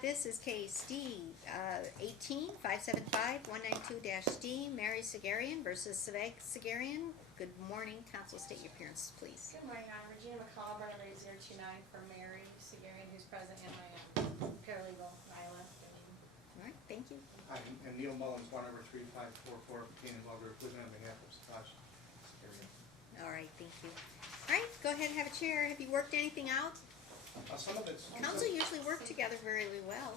This is case D, 18-575-192-D, Mary Sagherian versus Sagherian. Good morning, counsel, state your appearance, please. Good morning, I'm Regina McCall, Brenda 029 for Mary Sagherian, who's present, and my paralegal, Nyla. All right, thank you. Hi, and Neil Mullins, 1-3544, Canaan Welders, living on behalf of Sagherian. All right, thank you. All right, go ahead and have a chair. Have you worked anything out? Some of it's... Council usually work together very well.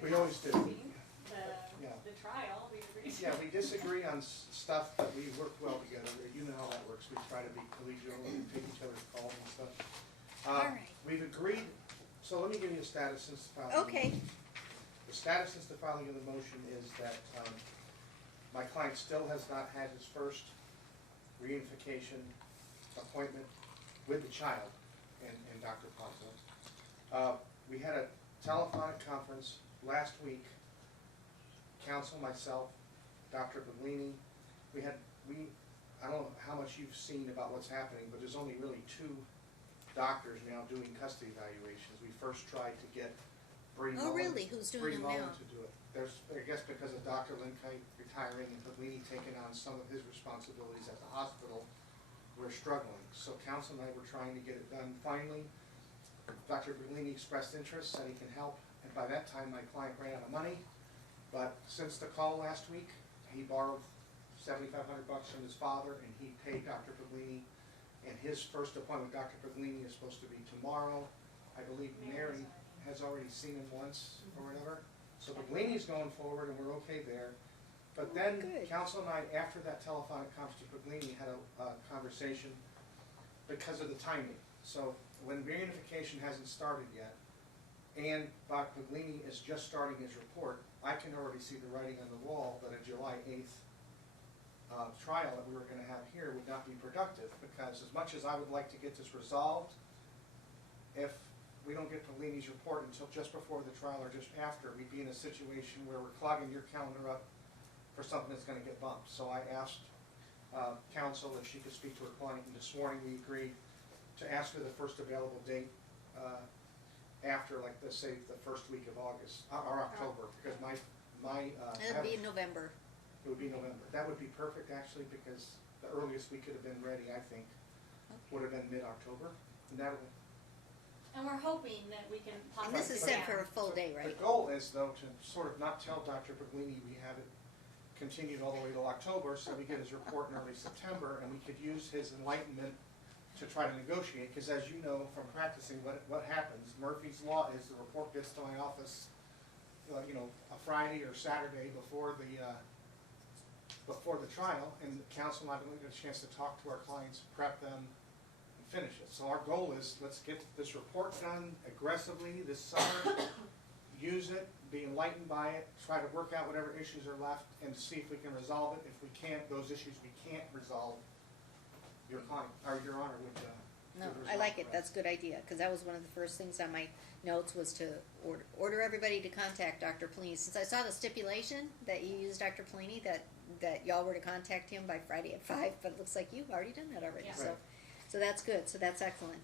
We always do. The trial, we agreed. Yeah, we disagree on stuff, but we work well together. You know how that works. We try to be collegial and take each other's calls and stuff. All right. We've agreed, so let me give you a status since the filing. Okay. The status since the filing of the motion is that my client still has not had his first reunification appointment with the child and Dr. Ponzo. We had a telephonic conference last week, counsel, myself, Dr. Baglini. I don't know how much you've seen about what's happening, but there's only really 2 doctors now doing custody evaluations. We first tried to get Bree Oh, Mullen, really? Who's doing them now? to do it. There's, I guess because of Dr. Linkite retiring and Baglini taking on some of his responsibilities at the hospital, we're struggling. So counsel and I were trying to get it done. Finally, Dr. Baglini expressed interest, said he can help, and by that time my client ran out of money. But since the call last week, he borrowed $7,500 from his father, and he paid Dr. Baglini. And his first appointment with Dr. Baglini is supposed to be tomorrow. I believe Mary has already seen him once or whatever. So Baglini's going forward, and we're okay there. But then good. counsel and I, after that telephonic conference with Baglini, had a conversation because of the timing. So when reunification hasn't started yet, and Dr. Baglini is just starting his report, I can already see the writing on the wall that a July 8th trial that we were going to have here would not be productive, because as much as I would like to get this resolved, if we don't get Baglini's report until just before the trial or just after, we'd be in a situation where we're clogging your calendar up for something that's going to get bumped. So I asked counsel if she could speak to her client, and this morning we agreed to ask her the first available date after, like, let's say, the first week of August or October, because It'll be November. it would be November. That would be perfect, actually, because the earliest we could have been ready, I think, would have been mid-October. And we're hoping that we can And possibly... this is set for a full day, right? The goal is, though, to sort of not tell Dr. Baglini we have it continued all the way till October, so we get his report in early September, and we could use his enlightenment to try to negotiate, because as you know from practicing, what happens, Murphy's Law is the report gets to my office, a Friday or Saturday before the trial, and the counsel and I don't get a chance to talk to our clients, prep them, and finish it. So our goal is, let's get this report done aggressively this summer, use it, be enlightened by it, try to work out whatever issues are left, and see if we can resolve it. If we can't, those issues we can't resolve, your client, or your honor would No, would I like resolve it. That's a good idea, because that was one of the first things on my notes was to order everybody to contact Dr. Pelini. Since I saw the stipulation that you used Dr. Pelini, that y'all were to contact him by Friday at 5, but it looks like you've already done that already. Yeah. So, Right. so that's good. So that's excellent.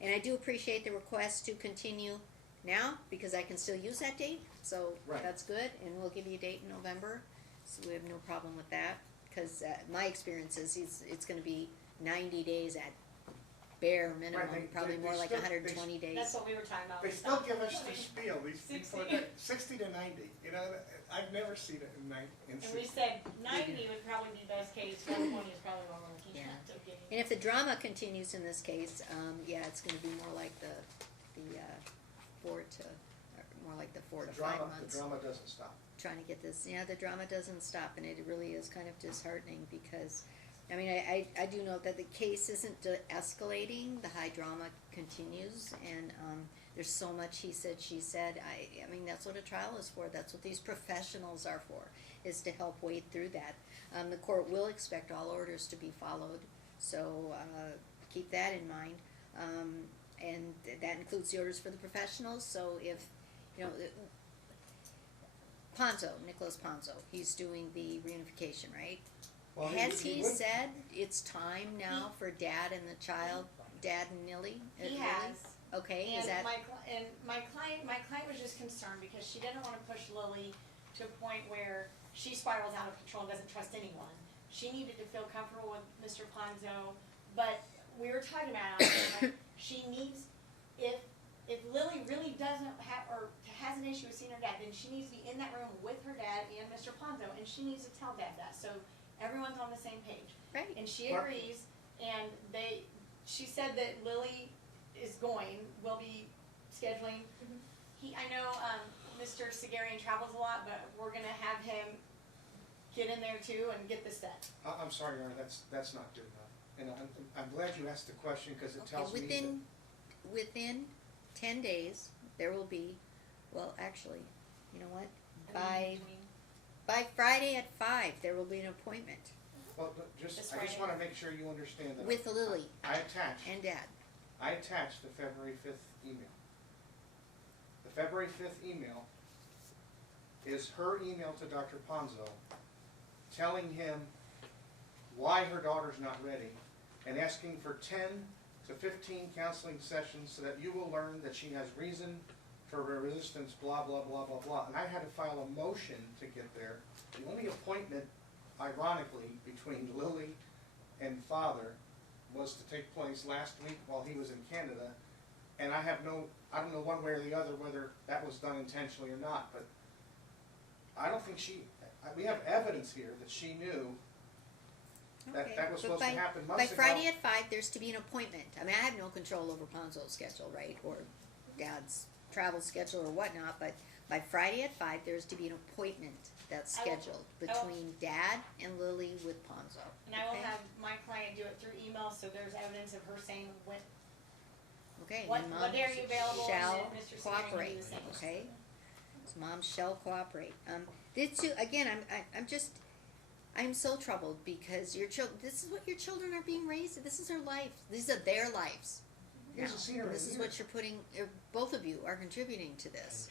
And I do appreciate the request to continue now, because I can still use that date. So Right. that's good, and we'll give you a date in November. So we have no problem with that, because my experience is it's going to be 90 days at bare minimum, Right, probably they more like still- 120 days. That's what we were talking about. They still give us the spiel, these 60. people, 60 to 90, I've never seen it in 90. And we said 90 would probably be best case, 120 is probably what we're looking Yeah. at. So getting And if the drama continues in this case, yeah, it's going to be more like the 4 to, or more like the 4 to 5 months. The drama doesn't stop. Trying to get this, yeah, the drama doesn't stop, and it really is kind of disheartening, because, I mean, I do know that the case isn't escalating, the high drama continues, and there's so much he said, she said. I mean, that's what a trial is for. That's what these professionals are for, is to help wade through that. The court will expect all orders to be followed, so keep that in mind. And that includes the orders for the professionals. So if, Nicholas Ponzo, he's doing the reunification, right? Well, Has he would- said it's time now for Dad and the child, Dad and Nilly? He Lily? has. Okay, is And that, my client was just concerned didn't wanna push Lily to a point where she spirals out of control and doesn't trust anyone. She needed to feel comfortable with Mr. Ponzo, but we were talking about it, like, she needs, if Lily really doesn't have, or has an issue with seeing her dad, then she needs to be in that room with her dad and Mr. Ponzo, and she needs to tell dad that, so everyone's on the same page. Right. And she agrees, and she said that Lily is will be scheduling. I know, Mr. Sagherian travels a lot, but we're gonna have him get in there too and get this set. I'm sorry, Your Honor, that's not good enough. And I'm glad you asked the question, because it Okay, tells me that. within 10 days, there will be, well, actually, you know what? And in between. By Friday at 5, there will be an appointment Well, This I just Friday. wanna make sure you understand that. with Lily I attached and Dad. the February 5th email. The February 5th email is her email to Dr. Ponzo telling him why her daughter's not ready and asking for 10 to 15 counseling sessions so that you will learn that she has reason for her resistance, blah, blah, blah, blah, blah. And I had to file a motion to get there. The only appointment, ironically, between Lily and father was to take place last week while he was in Canada. And I don't know one way or the other whether that was done intentionally or not, but I don't think we have evidence here that she knew that Okay, that was but supposed to by- happen By months ago. Friday at 5, there's to be an appointment. I mean, I have no control over Ponzo's schedule, right, or Dad's travel schedule or whatnot, but by Friday at 5, there's to be an appointment that's I will- scheduled between Dad and Lily with Ponzo. And I will Okay? have my client do it through email, so there's evidence of her saying when, Okay, what and day are you available, and shall then Mr. Sagherian will do cooperate, the same. okay? So mom shall cooperate. Again, I'm so troubled because this is what your children are being raised. This is their life. These are their lives. He Now, hasn't seen her in this is years. what you're putting. Both of you are contributing to this.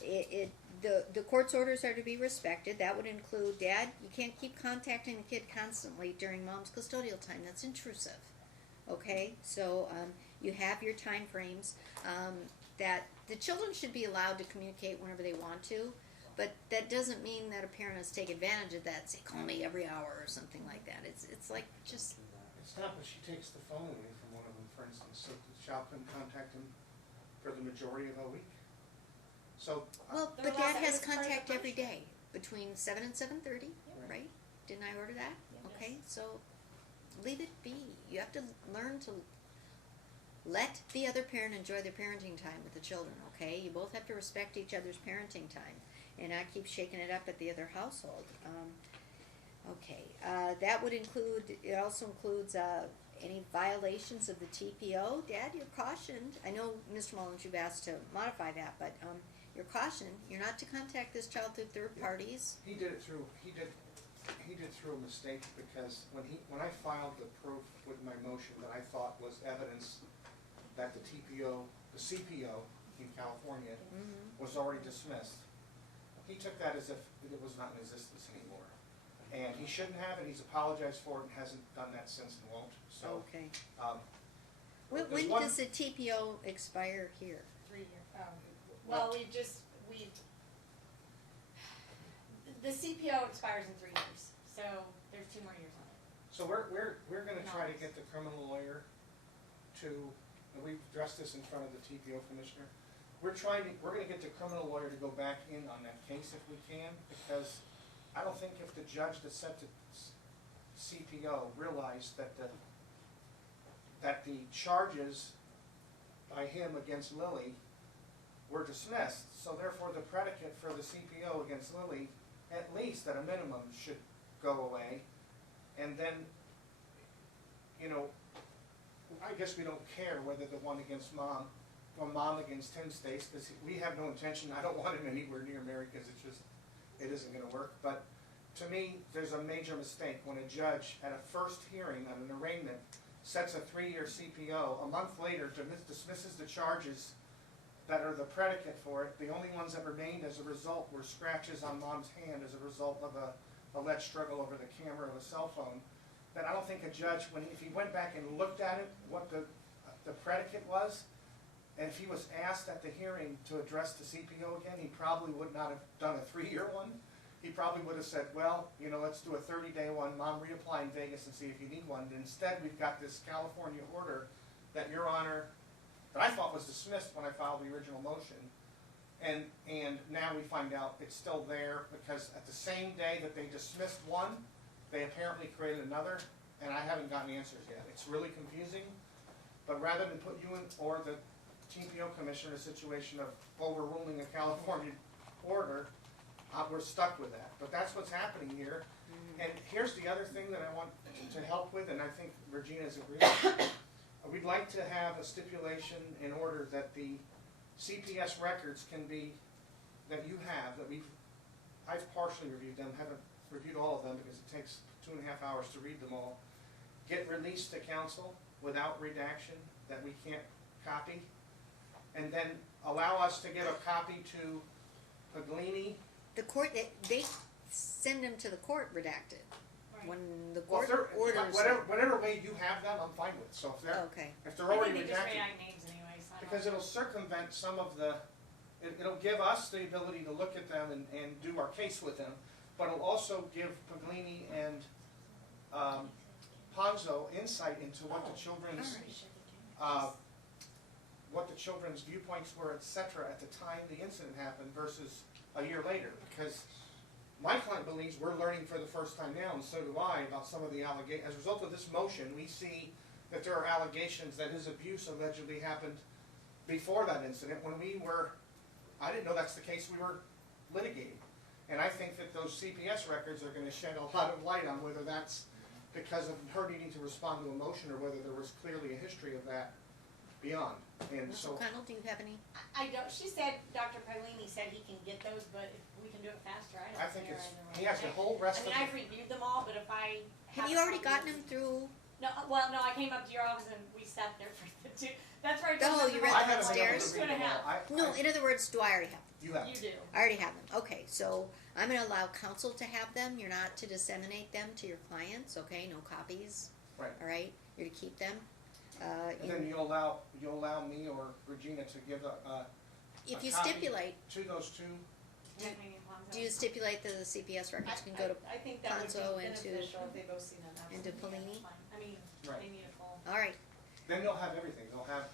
The court's orders are to be respected. That would include, Dad, you can't keep contacting the kid constantly during mom's custodial time. That's intrusive. Okay, so you have your time frames. That the children should be allowed to communicate whenever they want to, but that doesn't mean that a parent has to take advantage of that. Say, call me every hour or something like that. It's like just. It's not, but she takes the phone away from one of them, for instance, so the child couldn't contact him for the majority of a week. So, Well, There but was Dad also- has it was part of the contact every punishment. day between 7 and 7:30, Right. right? Didn't I order that? Yeah. Okay, so leave it be. You have to learn to let the other parent enjoy their parenting time with the children, okay? You both have to respect each other's parenting time and not keep shaking it up at the other household. That would include, it also includes any violations of the TPO. Dad, you're cautioned. I know, Mr. Mullins, you've asked to modify that, but you're cautioned. You're not to contact this child through third parties. he did through a mistake, because when I filed the proof with my motion that I thought was evidence that the CPO in California Mm-hmm. was already dismissed, he took that as if it was not in existence anymore. And he shouldn't have, and he's apologized for it and hasn't done that since and won't, so. Okay. There's When one- does the TPO expire here? 3 year, well, the CPO expires in 3 years, so there's 2 more years on it. So we're gonna try to get the criminal lawyer to, and we've addressed this in front of the TPO commissioner. We're gonna get the criminal lawyer to go back in on that case if we can, because I don't think if the judge that set the CPO realized that the charges by him against Lily were dismissed, so therefore the predicate for the CPO against Lily, at least at a minimum, should go away. And then, I guess we don't care whether the one against mom, or mom against him stays, because we have no intention, I don't want him anywhere near Mary, because it isn't gonna work. But to me, there's a major mistake when a judge at a first hearing on an arraignment sets a 3-year CPO, a month later dismisses the charges that are the predicate for it. The only ones that remained as a result were scratches on mom's hand as a result of a alleged struggle over the camera of a cell phone. That I don't think a judge, if he went back and looked at it, what the predicate was, And if he was asked at the hearing to address the CPO again, he probably would not have done a 3-year one. He probably would have said, well, you know, let's do a 30-day one, Mom, reapply in Vegas and see if you need one. And instead, we've got this California order that Your Honor, that I thought was dismissed when I filed the original motion. And now we find out it's still there because at the same day that they dismissed one, they apparently created another, and I haven't gotten answers yet. It's really confusing, but rather than put you in, or the TPO commissioner in a situation of overruling a California order, we're stuck with that. But that's what's happening here. And here's the other thing that I want to help with, and I think Regina's agreed. We'd like to have a stipulation in order that the CPS records can be, that you have, that I've partially reviewed them, haven't reviewed all of them because it takes 2.5 hours to read them all, get released to council without redaction that we can't copy, and then allow us to give a copy to Paglini. The court, they send them to the court redacted. Right. When the Well, court orders them. whatever way you have them, I'm fine with. So if they're, Okay, if they're already I think they just redacted, redact names anyway, so I don't- because it'll circumvent some of the, it'll give us the ability to look at them and do our case with them, but it'll also give Paglini and Ponzo insight into what the children's, what the children's viewpoints were, et cetera, at the time the incident happened versus a year later. Because my client believes we're learning for the first time now, and so do I, about some of the allegations. As a result of this motion, we see that there are allegations that his abuse allegedly happened before that incident when we were, I didn't know that's the case, we were litigating. And I think that those CPS records are going to shed a lot of light on whether that's because of her needing to respond to emotion or whether there was clearly a history of that beyond. And Ms. so, O'Connell, do you have any? I don't, she said, Dr. Paglini said he can get those, but if we can do it faster, I I don't think care it's, either way. he has the whole rest I of mean, the. I've reviewed them all, but if I Have have you a already copy gotten of- them through? No, well, no, I came up to your office and we sat there for the two, that's right. Oh, you read I them haven't been able upstairs? to read them all. No, in other words, do I already have them? You have. You do. I already have them. Okay, so I'm gonna allow counsel to have them. You're not to disseminate them to your clients, okay? No copies. Right. All right, you're to keep them. And then you'll allow me or Regina to give If you copy stipulate, to those two. do you stipulate that the CPS records can go to, I think that would Ponzo be and to- beneficial if they both see them. and to absolutely, yeah, Polini? that's fine. I mean, Right. they need a full. all right, Then they'll have everything. They'll have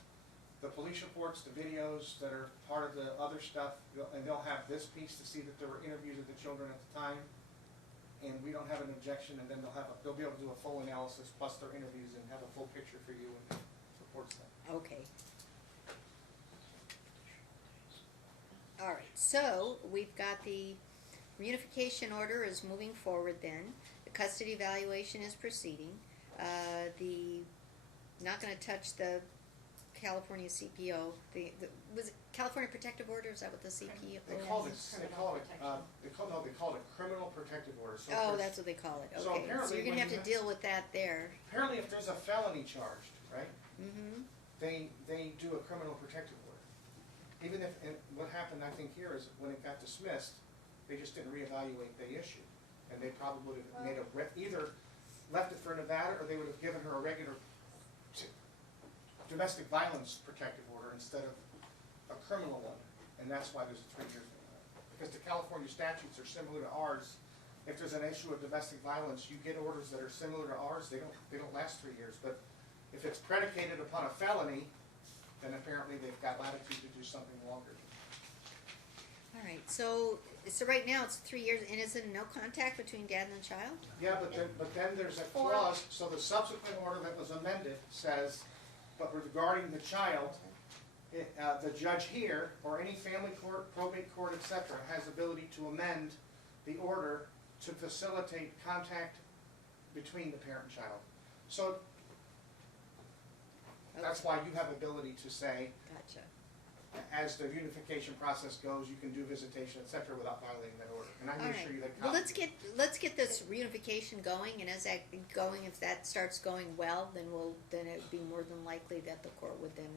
the police reports, the videos that are part of the other stuff, and they'll have this piece to see that there were interviews of the children at the time, and we don't have an objection, and then they'll be able to do a full analysis plus their interviews and have a full picture for you and reports that. okay. All right, so we've got the reunification order is moving forward then. The custody evaluation is proceeding. Not gonna touch the California CPO, was it California Protective Order, is that what the CPO? They call it criminal protective order. So if Oh, there's- that's what they call it, So okay, so apparently you're gonna when have you to deal with that there. Apparently if there's a felony charged, right, Mm-hmm, they do a criminal protective order. Even if, and what happened, I think, here is when it got dismissed, they just didn't reevaluate the issue. And they probably would have made either left it for Nevada, or they would have given her a regular domestic violence protective order instead of a criminal one. And that's why there's a 3-year thing. Because the California statutes are similar to ours. If there's an issue of domestic violence, you get orders that are similar to ours, they don't last 3 years. But if it's predicated upon a felony, then apparently they've got latitude to do something longer. all right, so right now it's 3 years, and is it a no contact between dad and the child? Yeah, but then there's a clause, so the subsequent order that was amended says, but regarding the child, the judge here, or any family court, probate court, et cetera, has ability to amend the order to facilitate contact between the parent and child. So that's why you have ability to say, Gotcha. as the unification process goes, you can do visitation, et cetera, without violating that order. And I All made right, sure you had well, copies. let's get this reunification going, and as that going, if that starts going well, then it'd be more than likely that the court would then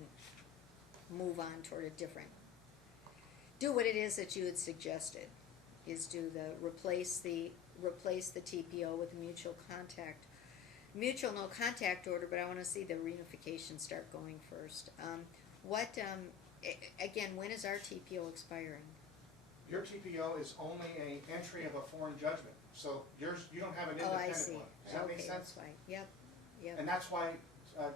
move on toward a different, do what it is that you had suggested, is replace the TPO with a mutual no contact order, but I wanna see the reunification start going first. what, again, when is our TPO expiring? Your TPO is only a entry of a foreign judgment, so yours, you don't have an Oh, I independent see. one. Does that make Okay, sense? that's fine, yep, yep. And that's why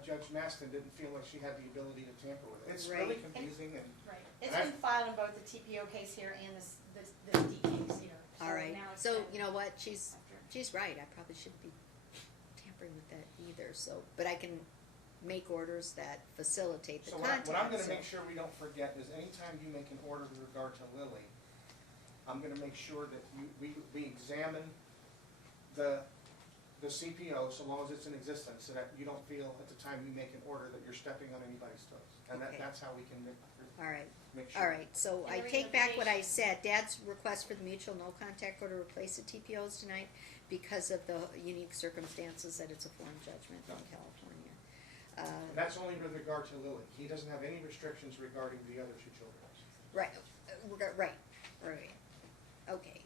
Judge Maston didn't feel like she had the ability to tamper with it. It's really Right. confusing and. Right, it's And I- been filed in both the TPO case here and this D case here. All right, now it's so, been you know what, she's after. right, I probably shouldn't be tampering with that either, so, but I can make orders that facilitate the So contact, what I'm gonna so- make sure we don't forget is anytime you make an order with regard to Lily, I'm gonna make sure that we examine the CPO, so long as it's in existence, so that you don't feel at the time you make an order that you're stepping on anybody's toes. And Okay. that's how we can All right, make sure. all right, so And I the take back what I reunification. said, Dad's request for the mutual no contact order to replace the TPOs tonight because of the unique circumstances that it's a foreign judgment from California. And that's only with regard to Lily. He doesn't have any restrictions regarding the other two children. Right, right. Okay,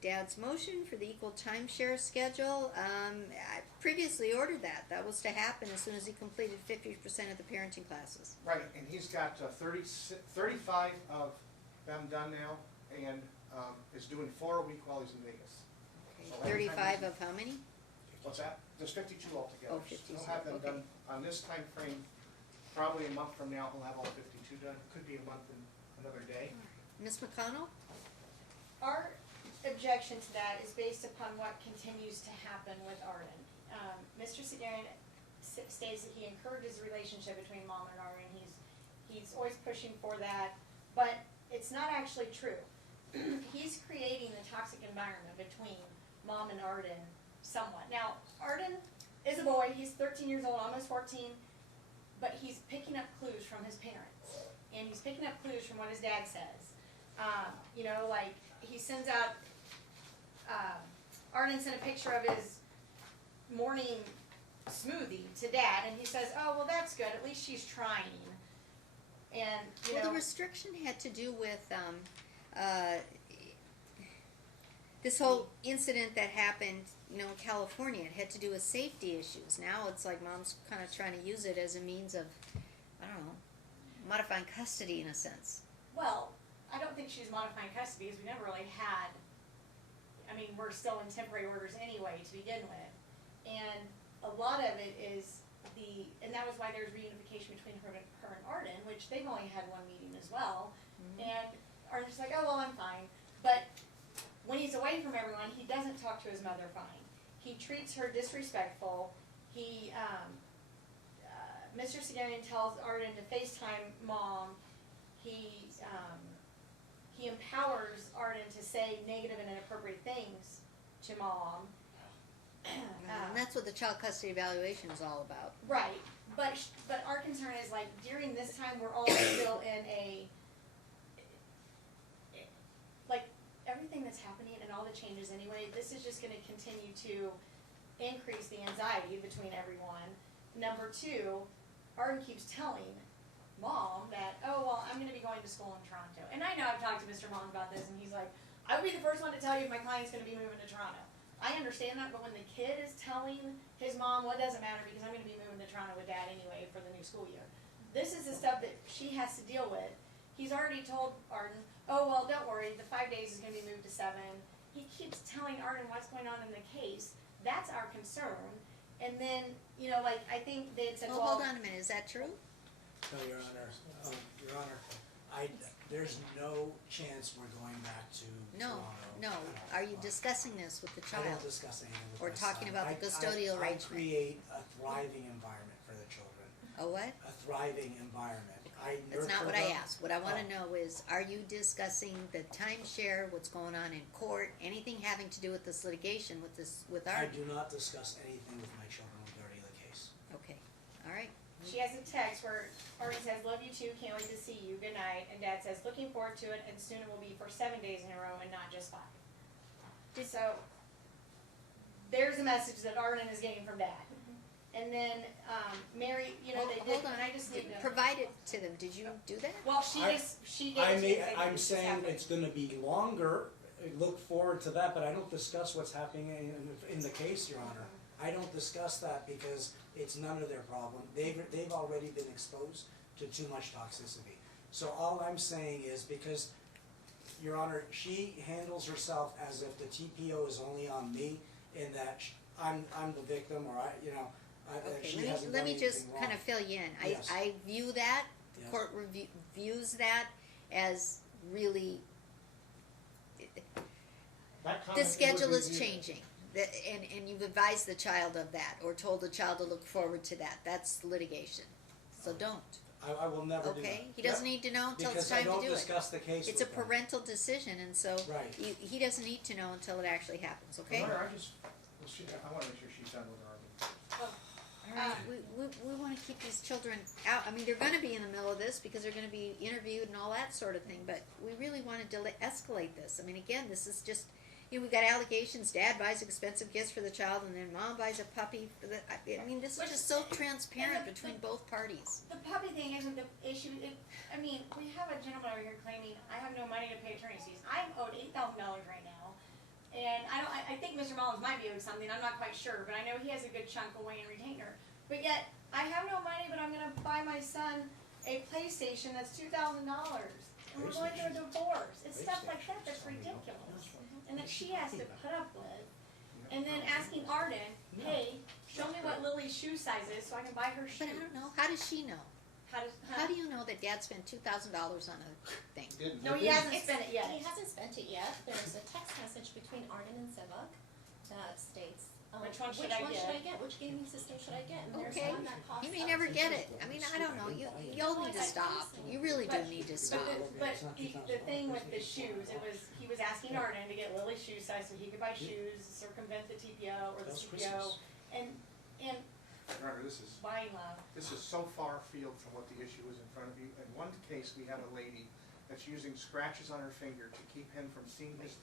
Dad's motion for the equal timeshare schedule, I previously ordered that. That was to happen as soon as he completed 50% of the parenting classes. Right, and he's got 35 of them done now, and is doing 4 a week while he's in Vegas. Okay, So every time 35 he's- of how many? What's that? There's 52 altogether. Oh, 52, He'll have them okay. done on this time frame. Probably a month from now, he'll have all 52 done. Could be a month and another day. Ms. McConnell? Our objection to that is based upon what continues to happen with Arden. Mr. Sagherian states that he encourages the relationship between mom and Arden. He's always pushing for that, but it's not actually true. He's creating a toxic environment between mom and Arden somewhat. Now, Arden is a boy. He's 13 years old, almost 14, but he's picking up clues from his parents, and he's picking up clues from what his dad says. You know, like he sends out. Arden sent a picture of his morning smoothie to Dad, and he says, "Oh, well, that's good. At least she's trying." And you Well, know, the restriction had to do with this whole incident that happened, you know, in California. It had to do with safety issues. Now it's like mom's kind of trying to use it as a means of, I don't know, modifying custody in a sense. well, I don't think she's modifying custody because we never really had. I mean, we're still in temporary orders anyway to begin with, and a lot of it is and that was why there's reunification between her and Arden, which they've only had one meeting as well. And Arden's just like, "Oh, well, I'm fine." But when he's away from everyone, he doesn't talk to his mother fine. He treats her disrespectful. Mr. Sagherian tells Arden to FaceTime mom. He empowers Arden to say negative and inappropriate things to mom. And that's what the child custody evaluation is all about. Right, but our concern is like during this time we're all still in a like everything that's happening and all the changes anyway. This is just going to continue to increase the anxiety between everyone. Number two, Arden keeps telling mom that, "Oh well, I'm going to be going to school in Toronto," and I know I've talked to Mr. Mom about this, and he's like, "I would be the first one to tell you if my client's going to be moving to Toronto." I understand that, but when the kid is telling his mom, "Well, it doesn't matter because I'm going to be moving to Toronto with Dad anyway for the new school year," this is the stuff that she has to deal with. He's already told Arden, "Oh, well, don't worry, the 5 days is going to be moved to 7. He keeps telling Arden what's going on in the case. That's our concern. And then, you know, like, I think they had said, Well, hold on a minute, is that true? No, Your Honor, there's no chance we're going back to No, Toronto. no. Are you discussing this with the I child? don't discuss anything with Or my talking son. about the custodial I arrangement? create a thriving environment for the children, A what? a thriving environment. I That's not nurture what I them. asked. What I want to Oh. know is, are you discussing the timeshare, what's going on in court, anything having to do with this litigation with I our? do not discuss anything with my children regarding the case. Okay, all right. she has a text where Arden says, "Love you too, can't wait to see you, good night." And Dad says, "Looking forward to it, and soon it will be for 7 days in a row and not just 5. So, there's a message that Arden is getting from Dad. And then, Mary, you know, they did, Hold on. and I just need to. Provide it to them. Did you do that? Well, she gave it to me. I'm saying it's gonna be longer, look forward to that, but I don't discuss what's happening in the case, Your Honor. I don't discuss that because it's none of their problem. They've already been exposed to too much toxicity. So all I'm saying is, because, Your Honor, she handles herself as if the TPO is only on me, in that I'm the victim, or she Okay, hasn't let done me just anything wrong. kind of fill you in. Yes. I view that, the Yes. court views that as really, That comment the would schedule be is viewed- changing. And you've advised the child of that, or told the child to look forward to that. That's litigation. So don't, I will never do that. okay? He doesn't need to know until it's Because I time to don't do it. discuss the case It's a with them. parental decision, and so Right. he doesn't need to know until it actually happens, okay? Well, I wanna make sure she's done with her argument. All right, we wanna keep these children out. I mean, they're gonna be in the middle of this because they're gonna be interviewed and all that sort of thing, but we really wanna escalate this. I mean, again, this is just, we got allegations, dad buys expensive gifts for the child, and then mom buys a puppy for the, I mean, this is just so transparent between both parties. The puppy thing isn't the issue. I mean, we have a gentleman over here claiming, I have no money to pay attorney's fees. I'm owed $8,000 right now. And I think Mr. Mullins might be owed something, I'm not quite sure, but I know he has a good chunk away in retainer. But yet, I have no money, but I'm gonna buy my son a PlayStation that's $2,000. And we're going through a divorce. It's stuff like that that's ridiculous. And that she has to put up with. And then asking Arden, hey, show me what Lily's shoe size is so I can buy her shoes. But I don't know, how does she know? How How do you know that dad spent $2,000 on a thing? Didn't. No, he hasn't spent it yet. He hasn't spent it yet. There's a text message between Arden and Sevak that states, Which one should I get? Which gaming system should I get? And there's Okay, one that costs he may up never to get it. I mean, I don't know, y'all need to stop. You really do need to stop. But the thing with the shoes, he was asking Arden to get Lily's shoe size so he could buy shoes, circumvent the TPO or the Those CPO, Christmas. and Remember, this is buying love. so far afield from what the issue is in front of you. In one case, we have a lady that's using scratches on her finger to keep him from seeing his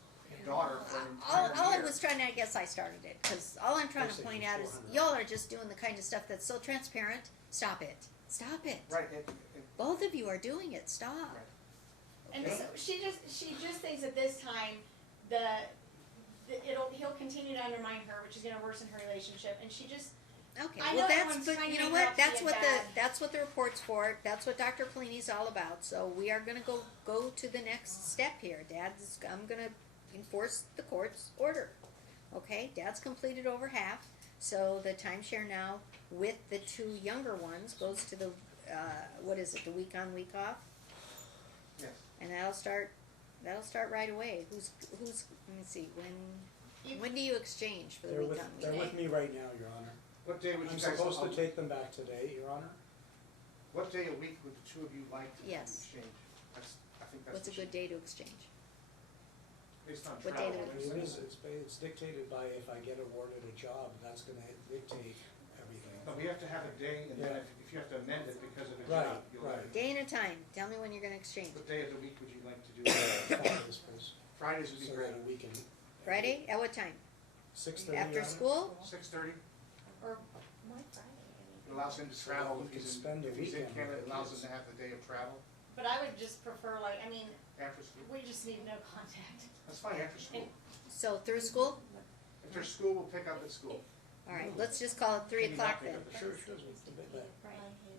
daughter for an entire All I year. was trying to, I guess I started it, because all I'm trying to point out is, y'all are just doing the kind of stuff that's so transparent. Stop it. Stop it. Right, Both of you are doing it, stop. Right. And Okay. so she just thinks at this time, he'll continue to undermine her, which is gonna worsen her relationship, and she just, Okay, I well, know that's, everyone's but trying you to know make what, out to be a bad- that's what the report's for, that's what Dr. Polini's all about, so we are gonna go to the next step here, I'm gonna enforce the court's order, okay, Dad's completed over half, so the timeshare now with the two younger ones goes to the, what is it, the week on, week off? Yes. And that'll start right away, who's, let me see, when do you exchange for the They're week with, on, week they're off? with me right now, Your Honor. What day would you I'm guys? supposed to take them back today, Your Honor. What day a week would the two of you like to Yes. exchange? I think that's. What's a good day to exchange? Based on what day travel. do It is, it's dictated by if I get awarded a job, that's gonna dictate everything. But we have to have a day, and then Yeah. if you have to amend it because of a Right, job, you'll have. right. Day and a time, tell me when you're gonna exchange. What day of the week would you like to do that? Fridays, please. Fridays would be So great. that we can. Friday, at what time? 6:30, After Your Honor? school? 6:30, or My Friday. it allows him to So that travel we if can he's spend in, a if he's in weekend with Canada, it the allows kids. him to have the day of travel but I would just prefer after school. we just need no contact. That's fine, after school. So through school? After school, we'll pick up at school. Alright, let's just call it 3 Can you not o'clock pick then. up at Sure, sure, but,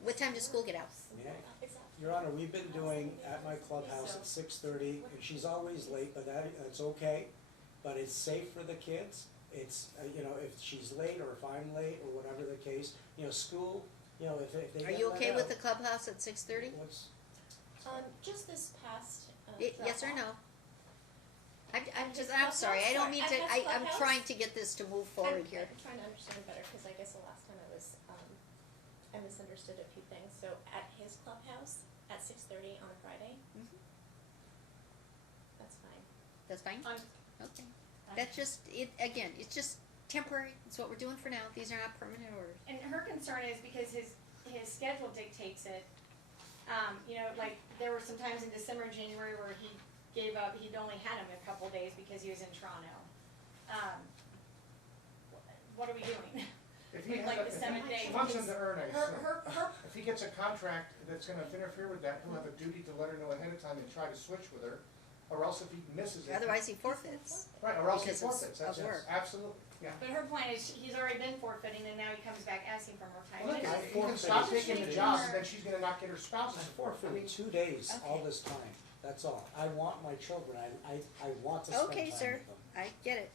What time does school get out? yeah. Your Honor, we've been doing at my clubhouse at 6:30, and she's always late, but that's okay. But it's safe for the kids. It's, if she's late or if I'm late or whatever the case, school, if they get Are you let okay with out, the clubhouse at 6:30? what's- Just this past, Yes or drop-off. no? I'm Clubhouse? sorry, I don't mean to, At his I'm clubhouse? trying to get this to move forward here. I'm trying to understand better, cause I guess the last time I misunderstood a few things. So at his clubhouse, at 6:30 on a Friday, Mhm. that's fine. That's fine? On- Okay. That's just, again, it's just temporary, it's what we're doing for now, these are not permanent orders. And her concern is because his schedule dictates it. Like there were some times in December and January where he gave up, he'd only had him a couple days because he was in Toronto. What are we doing? If he With, has like, a- the if he- 7 days, She wants him because to earn a, Her, if he gets a contract that's gonna interfere with that, he'll have a duty to let her know ahead of time and try to switch with her, or else if he misses it. Otherwise he forfeits. Right, or else he because of forfeits, that's work. absolutely. Yeah. But her point is, he's already been forfeiting, and now he comes back asking for more time. Well, look, But I he can forfeited stop two taking the days. job, and then she's gonna not get her spouse I support. I mean, forfeited 2 days all Okay. this time, that's all. I want my children, I want to spend time Okay, with sir, them. I get it.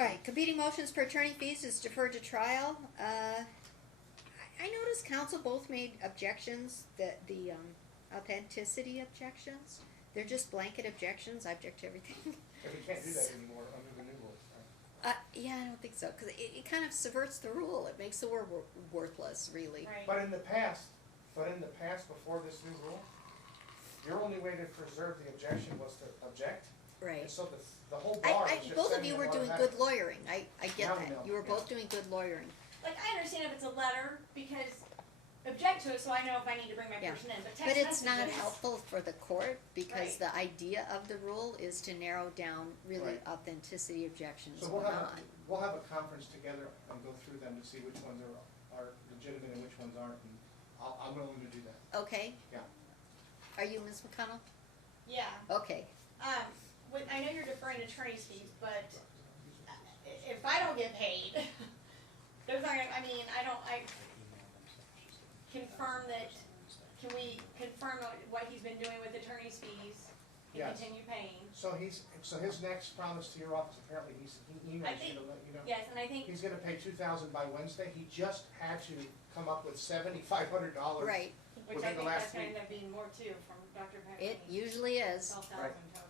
Alright, competing motions for attorney fees is deferred to trial. I noticed council both made objections, that the authenticity objections. They're just blanket objections, I object to everything. but we can't do that anymore under the new rules, right? Yeah, I don't think so, cause it kind of subverts the rule, it makes the word worthless, really. Right. But in the past, before this new rule, your only way to preserve the objection was to object. And Right. so the whole bar is just Both of sending you them were doing automatic. good lawyering, I get Now we that, know, you were yeah. both doing good lawyering. Like, I understand if it's a letter, because object to it, so I know if I need to bring my Yeah. person in, but text But it's not messages- helpful for the court, because Right. the idea of the rule is to narrow down really Right. authenticity objections So or we'll not. have a conference together and go through them to see which ones are legitimate and which ones aren't, and I'm willing to do that. Okay? Yeah. Are you Ms. McConnell? Yeah, Okay, I know you're deferring attorney's fees, but if I don't get paid, those aren't, I confirm that, can we confirm what he's been doing with attorney's fees and Yes. continue paying? So his next promise to your office, apparently he I emails you think- to let you know. Yes, and I think, He's gonna pay $2,000 by Wednesday, he just had to come up with $7,500. right, which within I the think last that's gonna week. end up being more too, from Dr. it Packard. usually is. 12,000 total.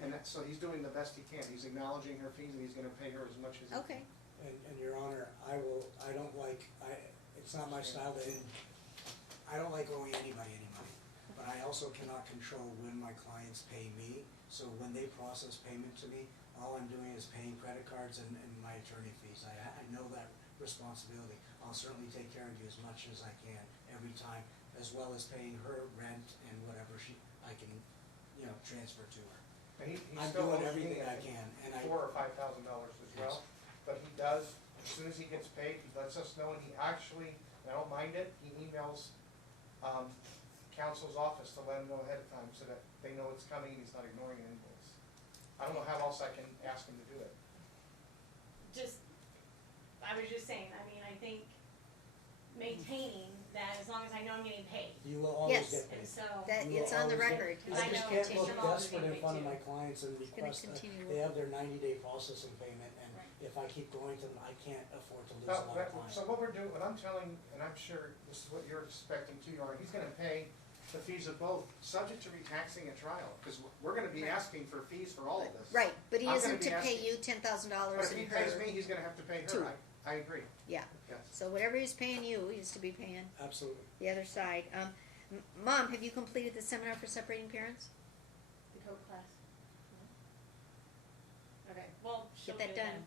And so he's doing the best he can, he's acknowledging her fees and he's gonna pay her as much as he can. Okay, And Your Honor, it's not my style I don't like owing anybody any money. But I also cannot control when my clients pay me, so when they process payment to me, all I'm doing is paying credit cards and my attorney fees. I know that responsibility. I'll certainly take care of you as much as I can every time, as well as paying her rent and whatever I can, transfer to her. And he I'm still doing owes everything me, I can, and $4,000 or $5,000 as well, but he does, as soon as he gets paid, he lets us know, and he actually, I don't mind it, he emails, counsel's office to let him know ahead of time, so that they know it's coming, and he's not ignoring an invoice. I don't know how else I can ask him to do it. I was just saying, I think maintaining that as long as I know I'm getting paid, You will always Yes. get paid. and so. that, You it's will on the always get- record. Because I I just know can't Mr. look Mullins is desperate in getting front of paid my too. clients and gonna request, continue they have their 90-day processing payment, and Right. if I keep going to them, I can't afford to lose a Well, lot of clients. so what we're doing, what I'm telling, and I'm sure this is what you're expecting too, Yara, he's gonna pay the fees of both, subject to retaxing at trial, because we're gonna be asking for fees for all of this. Right, but he I'm gonna isn't be to pay asking- you $10,000 But if and he her. pays me, he's gonna have to pay Two. her, I agree, Yeah, yes. so whatever he's paying you, he's to be paying Absolutely. the other side. Mom, have you completed the seminar for separating parents? The code class. Okay, well, she'll Get do that it done. then.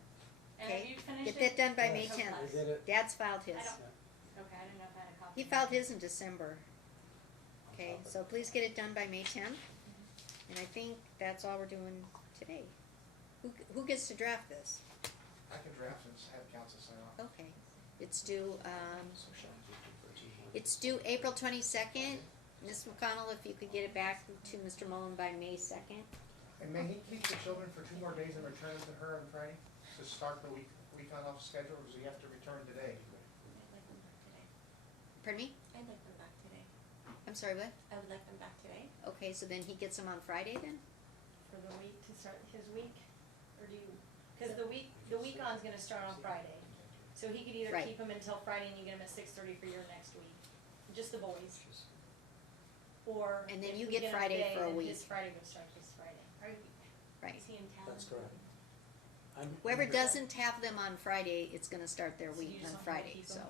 And have Okay. you finished Get it? that done by Yes. May Code 10th. I class. did it. Dad's filed his. I don't- Okay, I didn't know if I had a copy. He filed his in December. on Okay, top of so it. please get it done by May 10th. And I think that's all we're doing today. Who gets to draft this? I can draft and have counsel sign off. Okay, it's due, So Sean did it for 2 months. it's due April 22nd. Ms. McConnell, if you could get it back to Mr. Mullen by May 2nd. And may he keep the children for 2 more days and return to her on Friday, to start the week on off schedule, or does he have to return today? I'd like them back today. Pardon me? I'd like them back today. I'm sorry, what? I would like them back today. Okay, so then he gets them on Friday then? For the week, to start his week, or do you, cause the week on's gonna start on Friday. So he could either Right. keep them until Friday and you get them at 6:30 for your next week, just the boys. Or And then if you we get them Friday today, for a then week. His Friday goes start his Friday. Right. Is he in town? That's correct. I'm- Whoever I'm- doesn't have them on Friday, it's gonna start their So week you just on don't wanna Friday, keep so, them?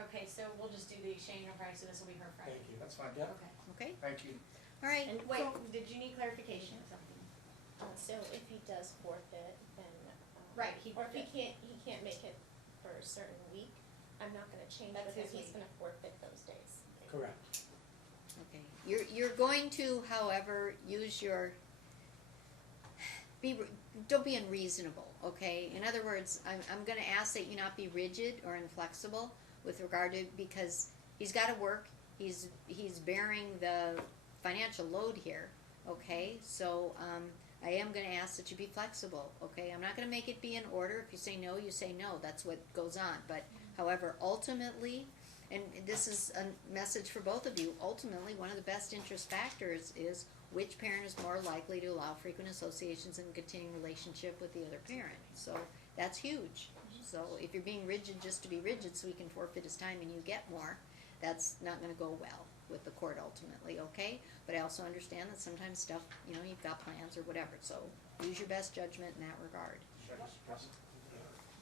Okay, so we'll just do the exchange on Friday, so this will be her Friday. Thank you. That's fine. Yep. Okay. okay? Thank you. Alright, And wait, did you need clarification or something? So if he does forfeit, then, Right, or if he can't make it for a certain week, I'm not gonna change That's with him, his he's week. gonna forfeit those days. Correct. okay. You're going to, however, use your, don't be unreasonable, okay? In other words, I'm gonna ask that you not be rigid or inflexible with regard to, because he's gotta work, he's bearing the financial load here, okay? So, I am gonna ask that you be flexible, okay? I'm not gonna make it be in order. If you say no, you say no. That's what goes on. But however, ultimately, and this is a message for both of you, ultimately, one of the best interest factors is which parent is more likely to allow frequent associations and continuing relationship with the other parent. So that's huge. So if you're being rigid just to be rigid so he can forfeit his time and you get more, that's not gonna go well with the court ultimately, okay? But I also understand that sometimes stuff, you know, you've got plans or whatever, so use your best judgment in that regard. Should I just press it?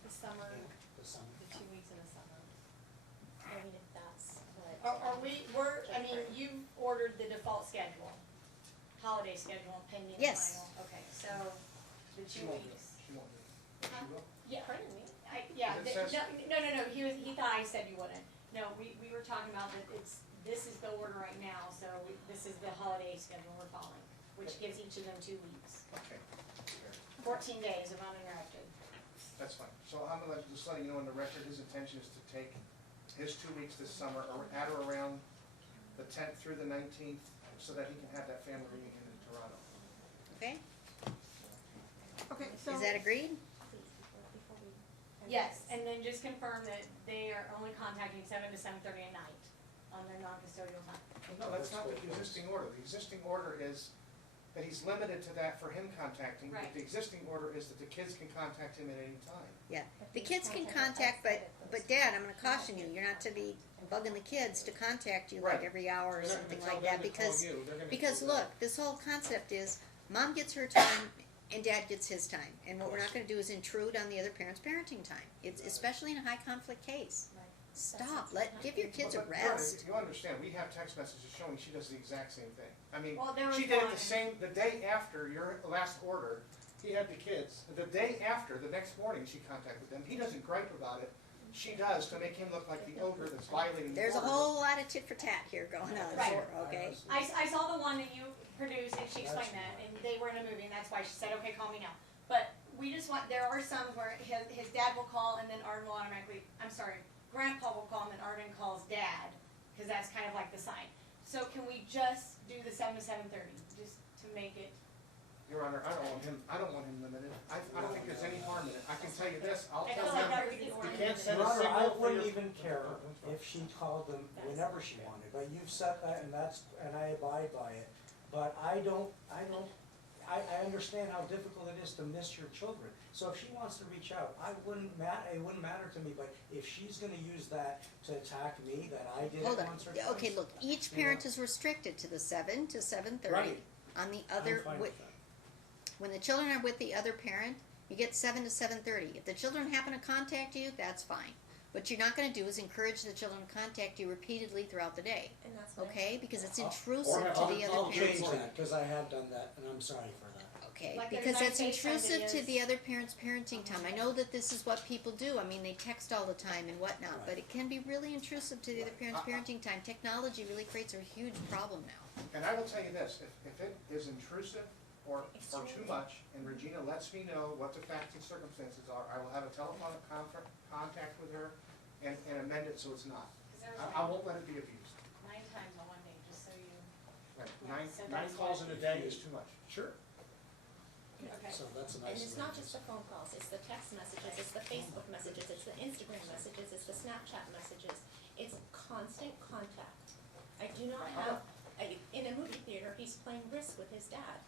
The summer, The summer. the 2 weeks in the summer. I mean, if that's what. Are I mean, you ordered the default schedule, holiday schedule pending Yes. final, okay, so the She 2 won't do it. weeks. She won't do it. She will? Yeah, Pardon me? yeah, It says- no, he thought I said you wouldn't. No, we were talking about that this is the order right now, so this is the holiday schedule we're following, which gives each of them 2 weeks, Okay. Fair. 14 days of uninterrupted. That's fine. So I'm gonna just letting you know on the record, his intention is to take his 2 weeks this summer, or at or around the 10th through the 19th, so that he can have that family reunion in Toronto. Okay, Okay, so. is that agreed? Please, before we. Yes, and then just confirm that they are only contacting 7 to 7:30 at night on their non-custodial time. No, that's not the existing order. The existing order is that he's limited to that for him contacting. But Right. the existing order is that the kids can contact him at any time. Yeah, the kids can contact, but Dad, I'm gonna caution you, you're not to be bugging the kids to contact you like Right. every hour or They're not something gonna like tell that, them to call because, you. They're gonna because call look, this whole concept is, Mom gets her time and Dad gets his time, and what we're not gonna do is intrude on the other parent's parenting time, it's, especially in a high conflict case. Right. Stop, give your kids a But Jordan, rest. You understand, we have text messages showing she does the exact same thing. I mean, Well, there was she did it one- the day after your last order, he had the kids. The day after, the next morning, she contacted them. He doesn't gripe about it. She does to make him look like the ogre that's violating the order. There's a whole lot of tit for tat here going on, Right. here, okay? I saw the one that you produced, and she explained that, and they were in a movie, and that's why she said, okay, call me now. But we just want, there are some where his dad will call, and then Arden will automatically, Grandpa will call, and then Arden calls Dad, because that's kind of like the sign. So can we just do the 7 to 7:30, just to make it? Your Honor, I don't want him limited. I don't think there's any harm in it. I can tell you this, I'll I tell feel like him, that was the you order. can't send Your a Honor, signal I for wouldn't your. even care if she called them whenever she wanted, but you've set that and I abide by it. But I understand how difficult it is to miss your children. So if she wants to reach out, it wouldn't matter to me, but if she's gonna use that to attack me, that I did it Hold on, once or twice. okay, look, each parent is restricted to the 7 to 7:30. Right. On the I'm other, fine with that. when the children are with the other parent, you get 7 to 7:30. If the children happen to contact you, that's fine. What you're not gonna do is encourage the children to contact you repeatedly throughout the day, And that's what. okay? Because it's Or intrusive to I'll the other I'll parent's. change that, cause I have done that, and I'm sorry for that. Okay, Like there's because nice it's FaceTime intrusive to videos. the other parent's parenting time. I know that this is what people do. I mean, they text all the time and whatnot, but it can be really intrusive to the other parent's parenting time. Technology really creates a huge problem now. And I will tell you this, if it is intrusive or too much, and Regina lets me know what the facts and circumstances are, I will have a telephonic contact with her and amend it so it's not. 'Cause there was I like won't let it be abused. 9 times on one day, just so you, Right, Yeah, nine so nine that's calls what- in a day is too much. Sure. okay. So that's a nice. And it's not arrangement. just the phone calls, it's the text messages, it's the Facebook messages, it's the Instagram messages, it's the Snapchat messages. It's constant contact. I do not have, in a movie theater, he's playing Risk with his dad.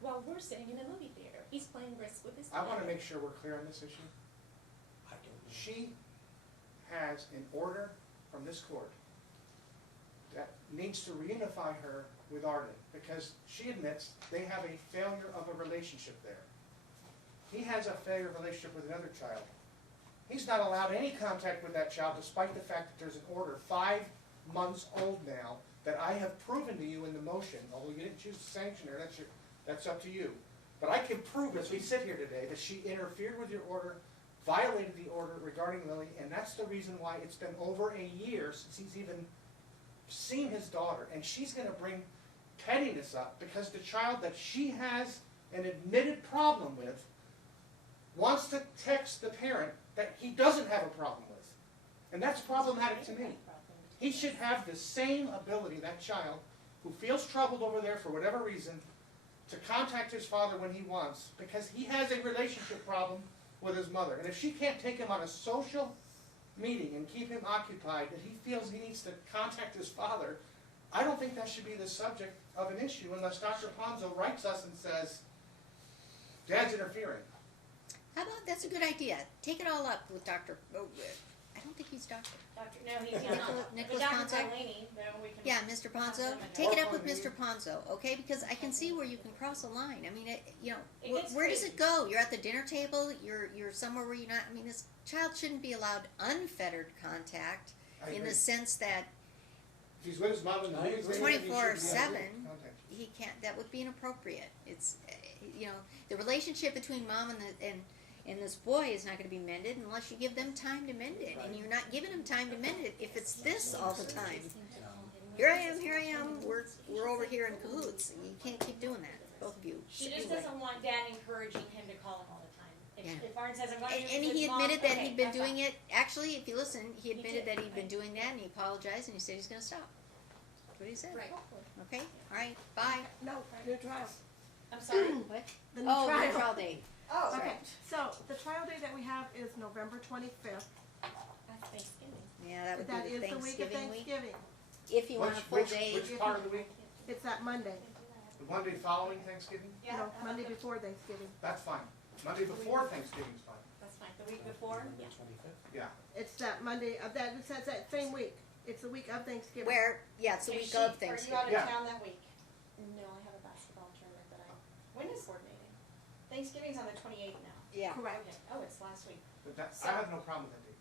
While we're sitting in a movie theater, he's playing Risk with his dad. I wanna make sure we're clear on this issue. I don't know. She has an order from this court that needs to reunify her with Arden, because she admits they have a failure of a relationship there. He has a failure of relationship with another child. He's not allowed any contact with that child despite the fact that there's an order 5 months old now that I have proven to you in the motion, although you didn't choose to sanction her, that's up to you. But I can prove as we sit here today that she interfered with your order, violated the order regarding Lily, and that's the reason why it's been over a year since he's even seen his daughter. And she's gonna bring pettiness up because the child that she has an admitted problem with wants to text the parent that he doesn't have a problem with. And that's problematic to me. He should have the same ability, that child, who feels troubled over there for whatever reason, to contact his father when he wants, because he has a relationship problem with his mother. And if she can't take him on a social meeting and keep him occupied, that he feels he needs to contact his father, I don't think that should be the subject of an issue unless Dr. Ponzo writes us and says, Dad's interfering. How about, that's a good idea, take it all up with Dr., I don't think he's doctor. Doctor, no, he's Nicholas- not. Nicholas But Ponzo? Dr. Delaney, though, we can. Yeah, Mr. Ponzo, Ponzo. take it up Or with Mr. Ponzo. Ponzo, okay, because I can see where you can cross a line, I mean, you know, It where, gets where does crazy. it go? You're at the dinner table, you're somewhere where you're not, I mean, this child shouldn't be allowed unfettered contact, I in agree. the sense that If he's with his mom in the I living agree. room, he shouldn't be able to 24/7. contact. he can't, that would be inappropriate. It's, you know, the relationship between mom and this boy is not gonna be mended unless you give them time to mend it, and you're not giving them time to mend it if it's this all the time. Here I am, we're over here in cahoots, and you can't keep doing that, both of you. She just Anyway. doesn't want dad encouraging him to call him all the time. Yeah. If Arden says, I'm going to And do this he with mom, admitted that okay, he'd been that's doing fine. it, actually, if you listen, he He admitted did, that he'd been right. doing that, and he apologized, and he said he's gonna stop. That's what he said. Right. Okay, alright, bye. No, new trial. I'm sorry. What? The new Oh, trial. the trial date. Oh, Okay, so the trial day that we have is November 25th. That's Thanksgiving. Yeah, that would That be is the the week of Thanksgiving week. Thanksgiving. If you want a full day. Which part of the week? It's that Monday, The Monday following Thanksgiving? you know, Monday before Thanksgiving. That's fine. Monday before Thanksgiving's fine. That's fine. The week before? November 25th. Yeah. It's that Monday, that, it says that same week. It's the week of Thanksgiving. Yeah, it's the Is week she- of Are you Thanksgiving. out of Yeah. town that week? No, I have a basketball tournament that I'm When is coordinating. Thanksgiving's on the 28th now? Yeah. Correct. Okay. Oh, it's last week. But that, I have no problem with that date.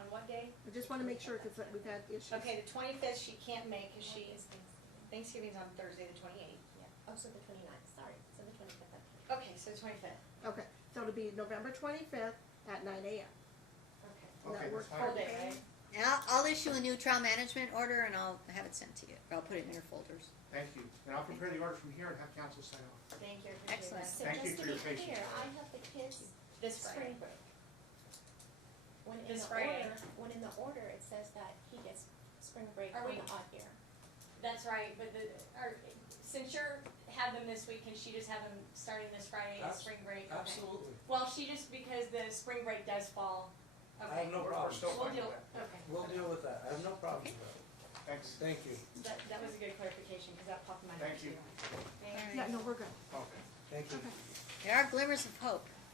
On what day? I just wanna make sure, cause we've had issues. Okay, the 25th she can't make because What she, is Thanksgiving? Thanksgiving's on Thursday, the 28th. Yeah. Oh, so the 29th. Sorry. So the 25th. Okay, so the 25th. Okay, so it'll be November 25th at 9 a.m. Okay. And that Okay, works that's Full fine. day, right? And I'll issue a new trial management order and I'll have it sent to you. I'll put it in your folders. Thank you. And I'll prepare the order from here and have council sign off. Thank you, I appreciate Excellent. that. So Thank you just for to your be patience. clear, I have the kids This spring Friday. break. When in This the Friday. order, when in the order it says that he gets spring break Are on we- the odd year. That's right, but since you're, have them this week, can she just have them starting this Friday as spring break? Okay. Absolutely. Well, she just, because the spring break does fall. I Okay. have no We're problem. still We'll fine deal, with that. okay. We'll deal with that. I have no problem with that. Thanks. Thank you. That was a good clarification, because that popped in my head Thank you. too. Thank Yeah, no, we're good. Okay. Thank you. There are glimmers of hope.